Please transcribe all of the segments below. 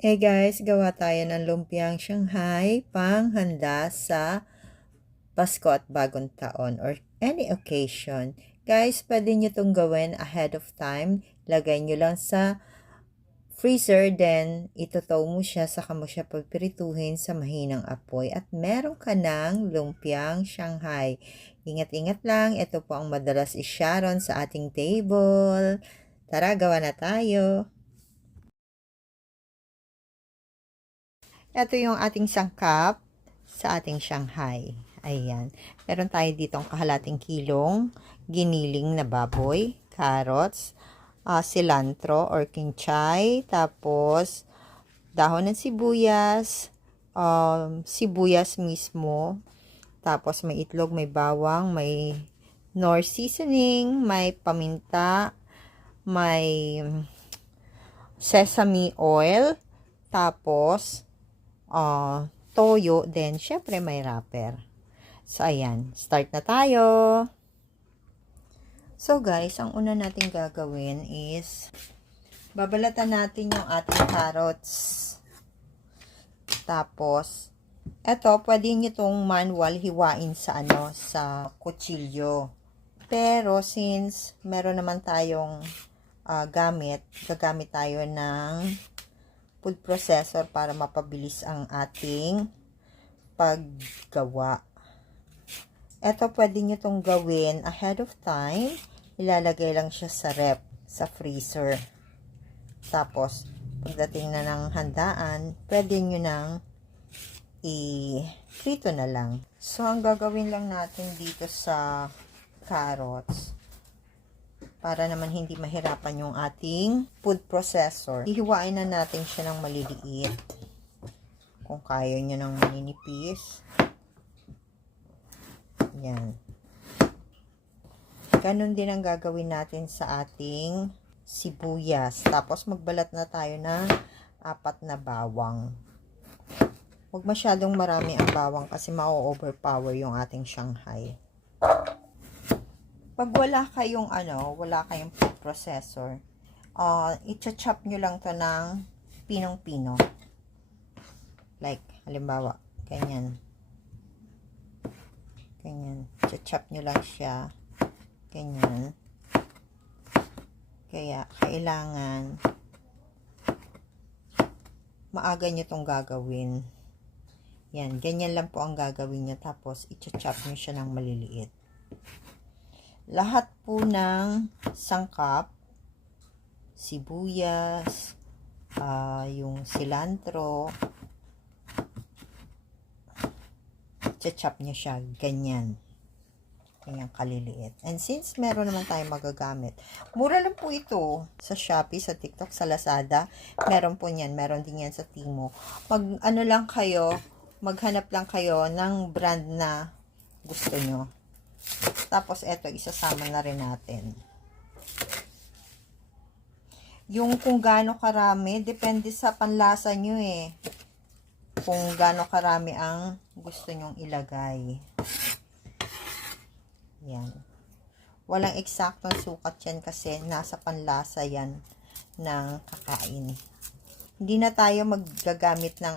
Eh guys, gawa tayo ng lumpiang Shanghai panghanda sa Pasko at Bagong Taon or any occasion. Guys, pwede nyo itong gawin ahead of time. Lagay nyo lang sa freezer, then itotow mo siya, saka mo siya pagpirituhin sa mahinang apoy. At meron ka ng lumpiang Shanghai. Ingat-ingat lang, ito po ang madalas isyaron sa ating table. Tara, gawa na tayo. Ito yung ating sangkap sa ating Shanghai. Ayan. Meron tayo ditong kahalating kilong giniling na baboy, carrots, cilantro or kinchay, tapos dahon ng sibuyas, sibuyas mismo, tapos may itlog, may bawang, may nor seasoning, may paminta, may sesame oil, tapos toyo, then syempre may wrapper. So ayan, start na tayo. So guys, ang una natin gagawin is babalatan natin yung ating carrots. Tapos eto, pwede nyo itong manual hiwain sa sa kutsilyo. Pero since meron naman tayong gagamit tayo ng food processor para mapabilis ang ating paggawa. Ito, pwede nyo itong gawin ahead of time. Ilalagay lang siya sa rep, sa freezer. Tapos, pagdating na ng handaan, pwede nyo nang i-prito na lang. So, ang gagawin lang natin dito sa carrots, para naman hindi mahirapan yung ating food processor, ihiwain na natin siya ng maliliit. Kung kaya nyo ng maninipis. Yan. Ganun din ang gagawin natin sa ating sibuyas. Tapos magbalat na tayo ng 4 na bawang. Huwag masyadong marami ang bawang kasi ma-overpower yung ating Shanghai. Pag wala kayong wala kayong food processor, i-chop nyo lang to ng pinong-pino. Like, halimbawa, ganyan. Ganyan. I-chop nyo lang siya. Ganyan. Kaya, kailangan maaga nyo tong gagawin. Yan. Ganyan lang po ang gagawin nyo. Tapos, i-chop nyo siya ng maliliit. Lahat po ng sangkap, sibuyas, yung cilantro, chop nyo siya ganyan. Ganyan kaliliit. And since meron naman tayong magagamit, mura lang po ito sa Shopee, sa TikTok, sa Lazada. Meron po niyan. Meron din yan sa Timo. Maghanap lang kayo ng brand na gusto nyo. Tapos, eto, isasama na rin natin. Yung kung gaano karami, depende sa panlasa nyo eh. Kung gaano karami ang gusto nyong ilagay. Yan. Walang eksaktong sukat yan kasi nasa panlasa yan ng kakain. Hindi na tayo maggagamit ng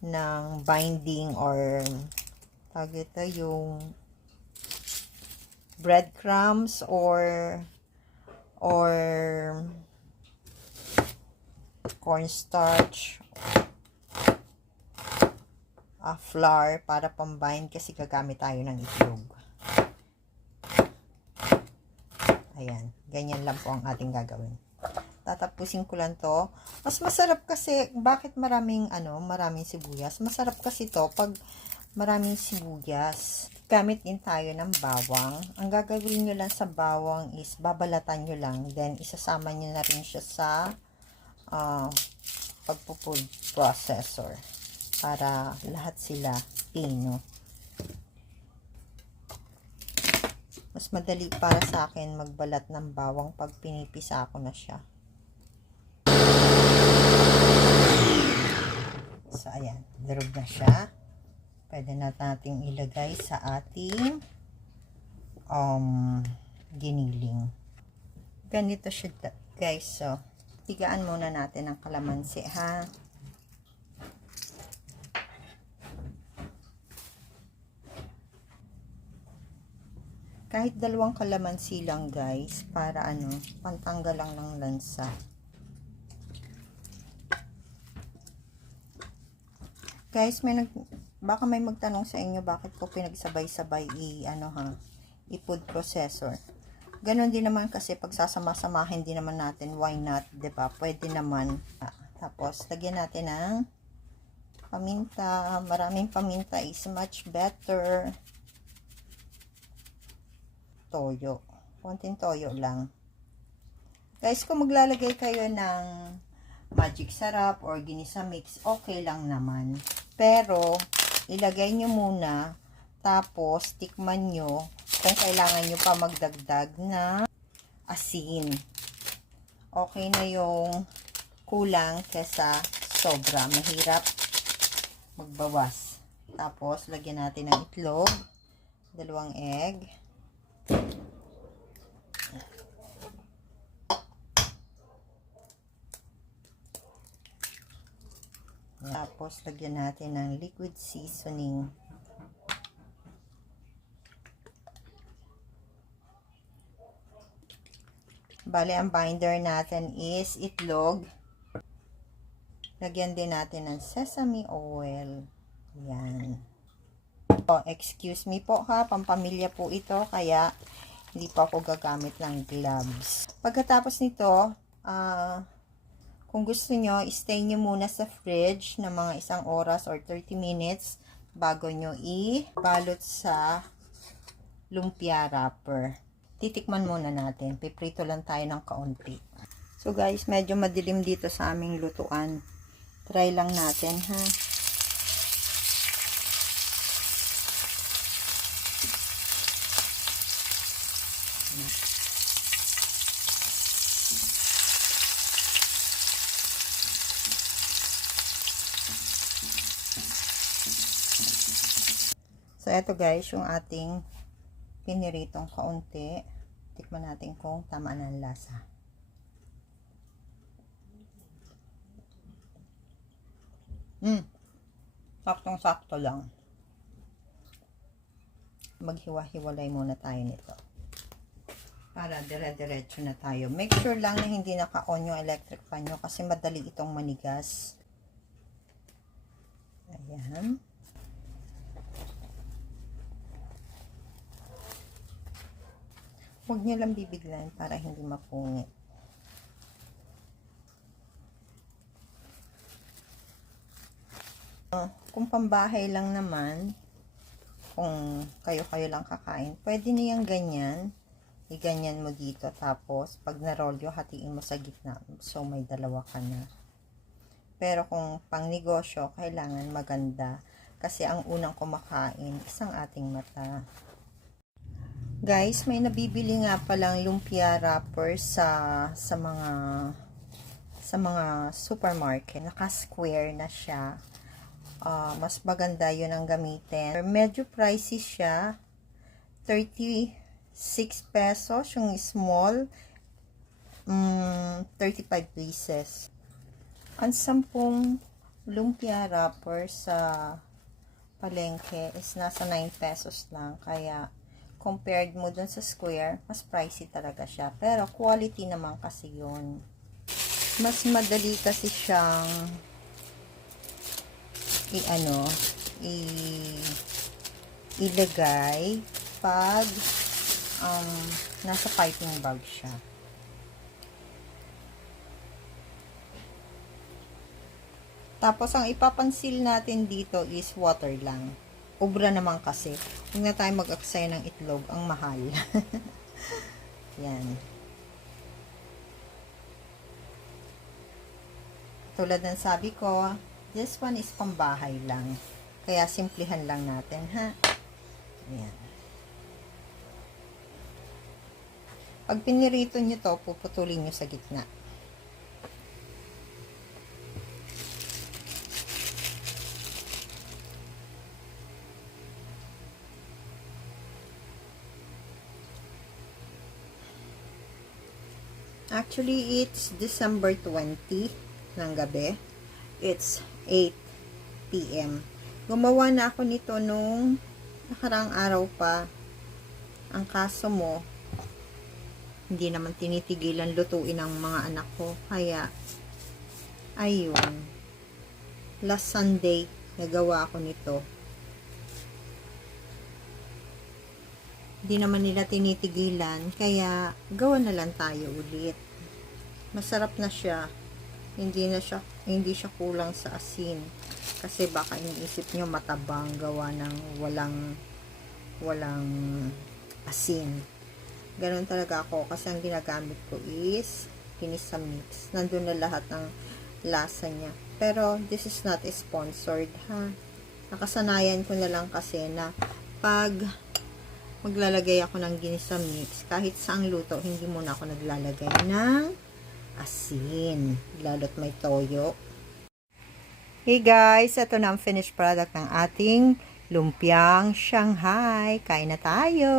ng binding or tawag ito yung breadcrumbs or cornstarch, flour para pambind kasi gagamit tayo ng itlog. Ayan, ganyan lang po ang ating gagawin. Tatapusin ko lang to. Mas masarap kasi, bakit maraming sibuyas? Masarap kasi to pag maraming sibuyas. Gamit din tayo ng bawang. Ang gagawin nyo lang sa bawang is babalatan nyo lang. Then, isasama nyo na rin siya sa pagpo-food processor. Para lahat sila pino. Mas madali para sa akin magbalat ng bawang pag pinipisa ko na siya. So, ayan. Durog na siya. Pwede na natin ilagay sa ating giniling. Ganito siya, guys. So, Pigaan muna natin ang kalamansi, ha. Kahit 2 kalamansi lang, guys, para pantanggal lang ng lansa. Guys, baka may magtanong sa inyo bakit ko pinagsabay-sabay i-food processor. Ganon din naman kasi pag sasama-samahin din naman natin, why not, 'di ba? Pwede naman. Tapos lagyan natin ng paminta. Maraming paminta is much better. Toyo. Konting toyo lang. Guys, kung maglalagay kayo ng magic sarap or ginisa mix, okay lang naman. Pero, ilagay nyo muna, tapos tikman nyo kung kailangan nyo pa magdagdag na asin. Okay na yung kulang kesa sobra. Mahirap magbawas. Tapos, lagyan natin ng itlog, 2 egg. Tapos, lagyan natin ng liquid seasoning. Bale, ang binder natin is itlog. Lagyan din natin ng sesame oil. Yan. Oh, excuse me po ha, pampamilya po ito, kaya hindi pa ako gagamit ng gloves. Pagkatapos nito, kung gusto nyo, stay nyo muna sa fridge na mga 1 oras or 30 minutes bago nyo i-balot sa lumpia wrapper. Titikman muna natin. Piprito lang tayo ng kaunti. So guys, medyo madilim dito sa aming lutuan. Try lang natin, ha. So, eto guys, yung ating piniritong kaunti. Tikman natin kung tama na ang lasa. Saktong-sakto lang. Maghiwa-hiwalay muna tayo nito. Para dire-diretso na tayo. Make sure lang na hindi naka-on yung electric fan nyo kasi madali itong manigas. Ayan. Huwag nyo lang bibiglan para hindi mapungit. Kung pambahay lang naman, kung kayo-kayo lang kakain, pwede na yung ganyan. I-ganyan mo dito. Tapos, pag na-roll yung, hatiin mo sa gitna. So, may 2 ka na. Pero kung pang negosyo, kailangan maganda. Kasi ang unang kumakain, isang ating mata. Guys, may nabibili nga palang lumpia wrapper sa mga supermarket. Naka-square na siya. Mas maganda yun ang gamitin. Medyo pricey siya. 36 pesos yung small. 35 pieces. Ang 10 lumpia wrapper sa palengke is nasa 9 pesos lang. Kaya compared mo dun sa square, mas pricey talaga siya. Pero quality naman kasi yun. Mas madali kasi siyang ilagay pag nasa piping bag siya. Tapos ang ipapansil natin dito is water lang. Obra naman kasi. Huwag na tayo mag-aksaya ng itlog, ang mahal. Yan. Tulad ng sabi ko, this one is pambahay lang. Kaya simplihan lang natin, ha? Ayan. Pag pinirito nyo to, puputulin nyo sa gitna. Actually, it's December 20 ng gabi. It's 8 p.m. Gumawa na ako nito nung nakaraang araw pa. Ang kaso mo, hindi naman tinitigilan lutuin ng mga anak ko. Kaya, ayun. Last Sunday, nagawa ako nito. Hindi naman nila tinitigilan. Kaya, gawa na lang tayo ulit. Masarap na siya. Hindi siya kulang sa asin. Kasi baka iniisip nyo matabang gawa ng walang asin. Ganun talaga ako kasi ang ginagamit ko is Ginisa Mix. Nandun na lahat ng lasa niya. Pero this is not sponsored ha. Nakasanayan ko na lang kasi na pag maglalagay ako ng Ginisa Mix, kahit saang luto, hindi muna ako naglalagay ng asin. Lalo't may toyo. Hey guys, ito na ang finished product ng ating lumpiang Shanghai. Kain na tayo!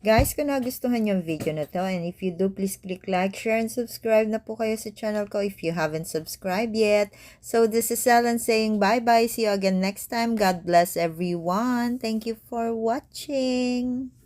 Guys, kung nagustuhan yung video na to, and if you do, please click like, share, and subscribe na po kayo sa channel ko if you haven't subscribed yet. So, this is Ellen saying bye-bye. See you again next time. God bless everyone. Thank you for watching.